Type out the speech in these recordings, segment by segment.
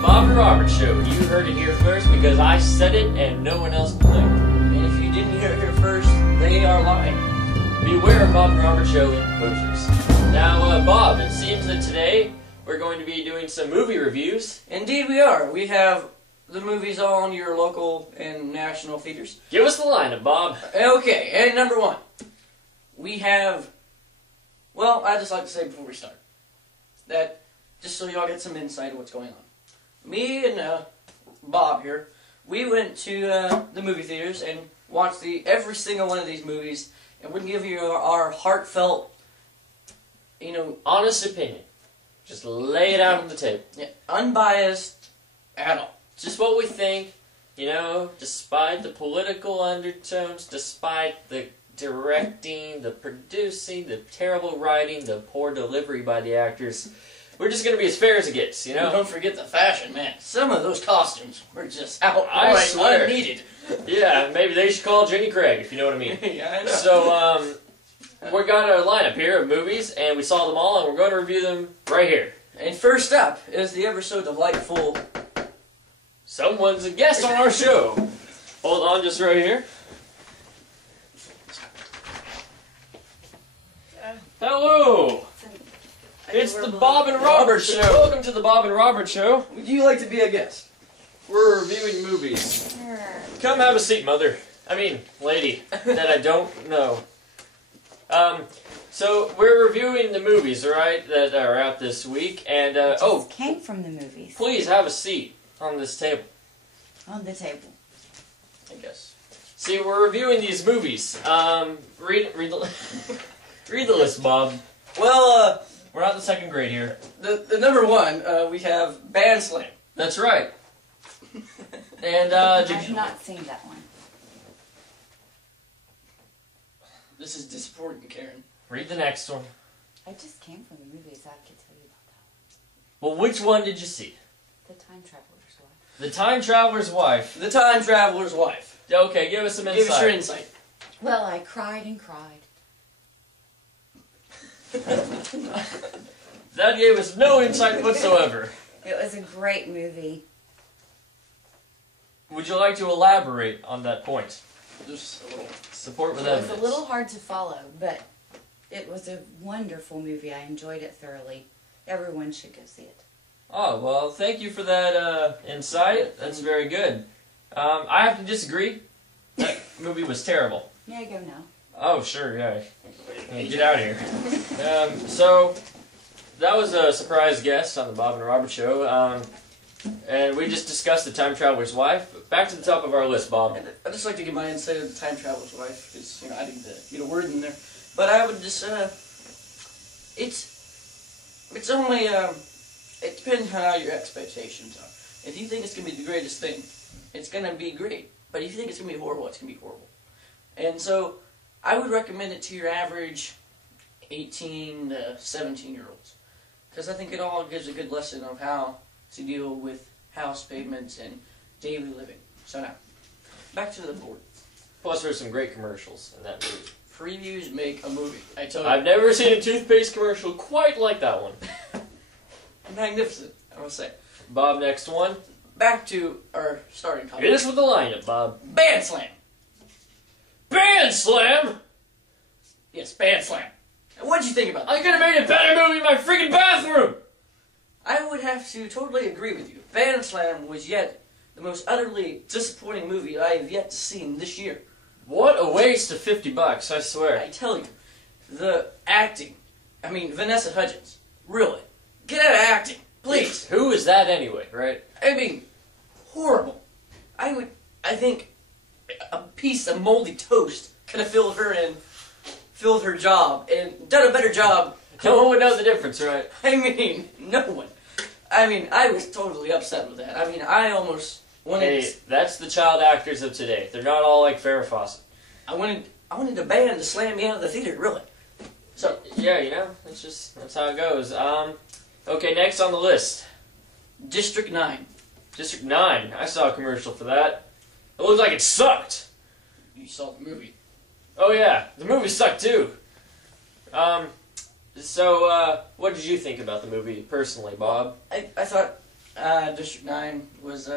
the Bob and Robert Show. You heard it here first because I said it and no one else believed. And if you didn't hear it here first, they are lying. Beware of Bob and Robert Show imposers. Now, Bob, it seems that today we're going to be doing some movie reviews. Indeed we are. We have the movies all in your local and national theaters. Give us the lineup, Bob. Okay, and number one, we have, well, I'd just like to say before we start, that just so y'all get some insight of what's going on. Me and Bob here, we went to the movie theaters and watched every single one of these movies, and we're going to give you our heartfelt, honest opinion. Just lay it out on the table. Yeah, unbiased at all. Just what we think, despite the political undertones, despite the directing, the producing, the terrible writing, the poor delivery by the actors. We're just going to be as fair as it gets, Don't forget the fashion, man. Some of those costumes were just outright unneeded. Yeah, maybe they should call Jenny Craig, if you know what I mean. Yeah, I know. So, we got a lineup here of movies, and we saw them all, and we're going to review them right here. And first up is the ever so delightful... Someone's a guest on our show. Hold on just right here. Hello! It's the Bob and Robert Show. Welcome to the Bob and Robert Show. Would you like to be a guest? We're reviewing movies. Come have a seat, mother. I mean, lady, that I don't know. So we're reviewing the movies, right, that are out this week, and came from the movies. Please have a seat on this table. On the table. I guess. See, we're reviewing these movies. Read the read the list, Bob. Well, we're not in the second grade here. The number one, we have Band Slam. That's right. And I've not seen that one. This is disappointing, Karen. Read the next one. I just came from the movies. I could tell you about that one. Well, which one did you see? The Time Traveler's Wife. The Time Traveler's Wife. The Time Traveler's Wife. Okay, give us some insight. Give us your insight. Well, I cried and cried. That gave us no insight whatsoever. It was a great movie. Would you like to elaborate on that point? Just a little. Support with It was evidence. a little hard to follow, but it was a wonderful movie. I enjoyed it thoroughly. Everyone should go see it. Oh, well, thank you for that insight. That's very good. I have to disagree. That movie was terrible. May I go now? Oh, sure, yeah. Hey, get out of here. So, that was a surprise guest on the Bob and Robert Show. And we just discussed The Time Traveler's Wife. Back to the top of our list, Bob. I'd just like to give my insight of The Time Traveler's Wife, because, I didn't get a word in there. But I would just, it's only, it depends on how your expectations are. If you think it's going to be the greatest thing, it's going to be great. But if you think it's going to be horrible, it's going to be horrible. And so, I would recommend it to your average 18 to 17-year-olds. Because I think it all gives a good lesson of how to deal with house payments and daily living. So now, back to the board. Plus, there's some great commercials in that movie. Previews make a movie, I tell you. I've never seen a toothpaste commercial quite like that one. Magnificent, I must say. Bob, next one. Back to our starting topic. Hit us with the lineup, Bob. Band Slam! Band Slam? Yes, Band Slam. And what'd you think about that? I could have made a better movie in my freaking bathroom! I would have to totally agree with you. Band Slam was yet the most utterly disappointing movie I have yet to see this year. What a waste of $50, I swear. I tell you, the acting. I mean, Vanessa Hudgens. Really. Get out of acting, please. Who is that anyway, right? I mean, horrible. I think a piece of moldy toast could have filled her job, and done a better job. No one would know the difference, right? I mean, no one. I mean, I was totally upset with that. I mean, I almost wanted... Hey, that's the child actors of today. They're not all like Farrah Fawcett. I wanted the band to slam me out of the theater, really. So... Yeah, that's how it goes. Okay, next on the list. District 9. District 9. I saw a commercial for that. It looked like it sucked. You saw the movie. Oh yeah, the movie sucked too. So, what did you think about the movie, personally, Bob? I thought District 9 was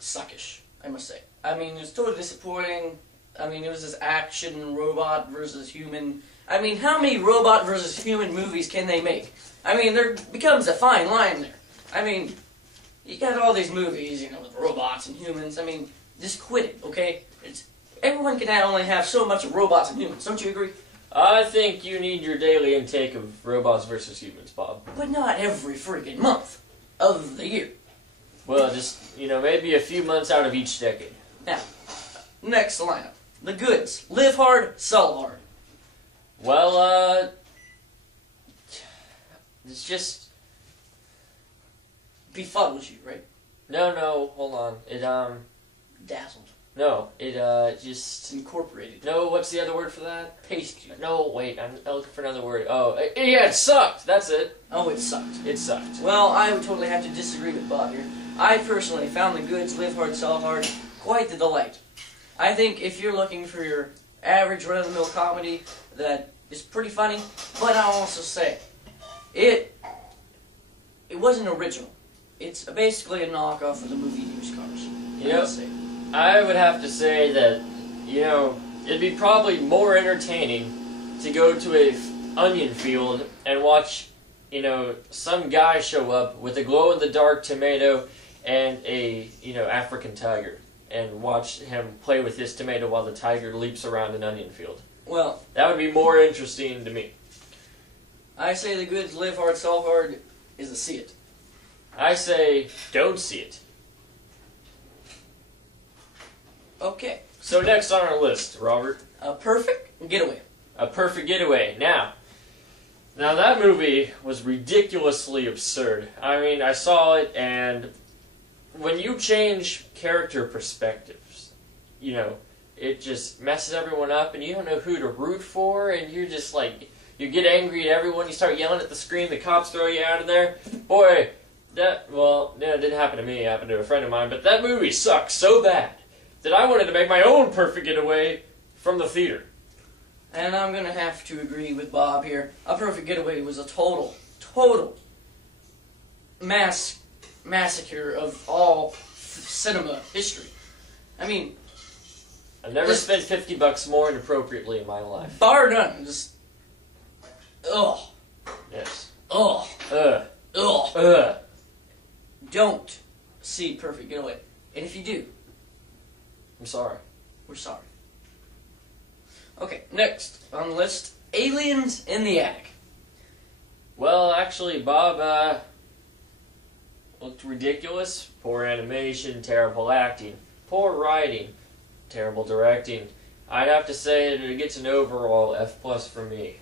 suckish, I must say. I mean, it was totally disappointing. I mean, it was this action robot versus human. I mean, how many robot versus human movies can they make? I mean, there becomes a fine line there. I mean, you got all these movies, you know, with robots and humans. I mean, just quit it, okay? Everyone can only have so much of robots and humans. Don't you agree? I think you need your daily intake of robots versus humans, Bob. But not every freaking month of the year. Well, just, you know, maybe a few months out of each decade. Now, next lineup. The goods. Live hard, sell hard. Well, it's just... Befuddles you, right? No, hold on. Dazzled. No, it just... Incorporated. No, what's the other word for that? Paste you. No, wait, I'm looking for another word. Oh, yeah, it sucked. That's it. Oh, it sucked. It sucked. Well, I would totally have to disagree with Bob here. I personally found the goods, live hard, sell hard, quite the delight. I think if you're looking for your average run-of-the-mill comedy that is pretty funny, but I'll also say, it wasn't original. It's basically a knockoff of the movie Used Cars. You know, I would have to say that, you know, it'd be probably more entertaining to go to a onion field and watch, you know, some guy show up with a glow-in-the-dark tomato and a, you know, African tiger, and watch him play with his tomato while the tiger leaps around an onion field. Well, that would be more interesting to me. I say the goods, live hard, sell hard is to see it. I say don't see it. Okay. So next on our list, Robert. A perfect getaway. A Perfect Getaway. Now that movie was ridiculously absurd. I mean, I saw it, and when you change character perspectives, you know, it just messes everyone up, and you don't know who to root for, and you're just like, you get angry at everyone, you start yelling at the screen, the cops throw you out of there. Boy, it didn't happen to me, it happened to a friend of mine, but that movie sucked so bad that I wanted to make my own Perfect Getaway from the theater. And I'm going to have to agree with Bob here. A Perfect Getaway was a total massacre of all cinema history. I mean, I've never spent $50 more inappropriately in my life. Bar none. Just, ugh. Yes. Ugh. Ugh. Ugh. Ugh. Don't see Perfect Getaway. And if you do, I'm sorry. we're sorry. Okay, next on the list, Aliens in the Attic. Well, actually, Bob, looked ridiculous. Poor animation, terrible acting, poor writing, terrible directing. I'd have to say that it gets an overall F+ for me.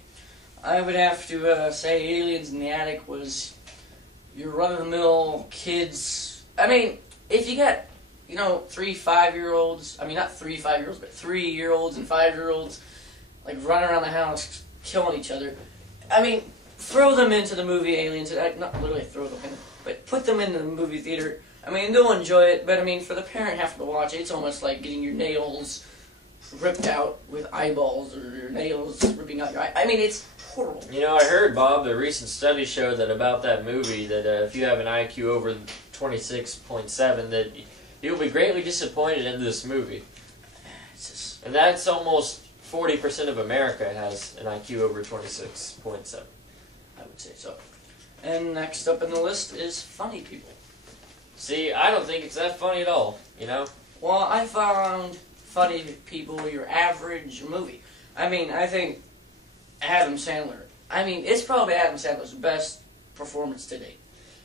I would have to say Aliens in the Attic was your run-of-the-mill kids. I mean, if you got, you know, 3 5-year-olds, I mean, not 3 5-year-olds, but 3-year-olds and 5-year-olds, like, running around the house killing each other. I mean, throw them into the movie Aliens, not literally throw them in, but put them in the movie theater. I mean, they'll enjoy it, but I mean, for the parent having to watch it, it's almost like getting your nails ripped out with eyeballs, or your nails ripping out your eye. I mean, it's horrible. You know, I heard, Bob, a recent study showed that about that movie, that if you have an IQ over 26.7, that you'll be greatly disappointed in this movie. And that's almost 40% of America has an IQ over 26.7. I would say so. And next up in the list is Funny People. See, I don't think it's that funny at all, you know? Well, I found Funny People your average movie. I mean, I think Adam Sandler. I mean, it's probably Adam Sandler's best performance to date.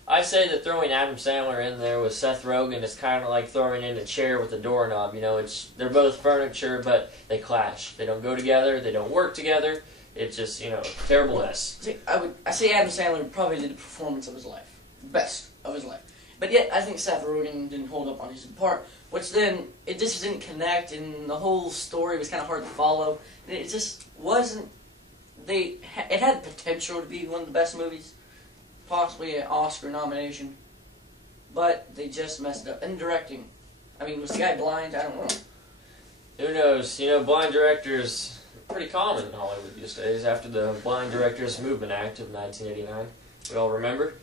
I say that throwing Adam Sandler in there with Seth Rogen is kind of like throwing in a chair with a doorknob. You know, they're both furniture, but they clash. They don't go together. They don't work together. It's just, you know, terrible mess. See, I say Adam Sandler probably did the performance of his life, best of his life. But yet, I think Seth Rogen didn't hold up on his part. Which then, it just didn't connect, and the whole story was kind of hard to follow. And it just wasn't. It had potential to be one of the best movies. Possibly an Oscar nomination, but they just messed it up. And directing, I mean, was the guy blind? I don't know. Who knows? You know, blind directors are pretty common in Hollywood these days after the Blind Directors Movement Act of 1989. We all remember.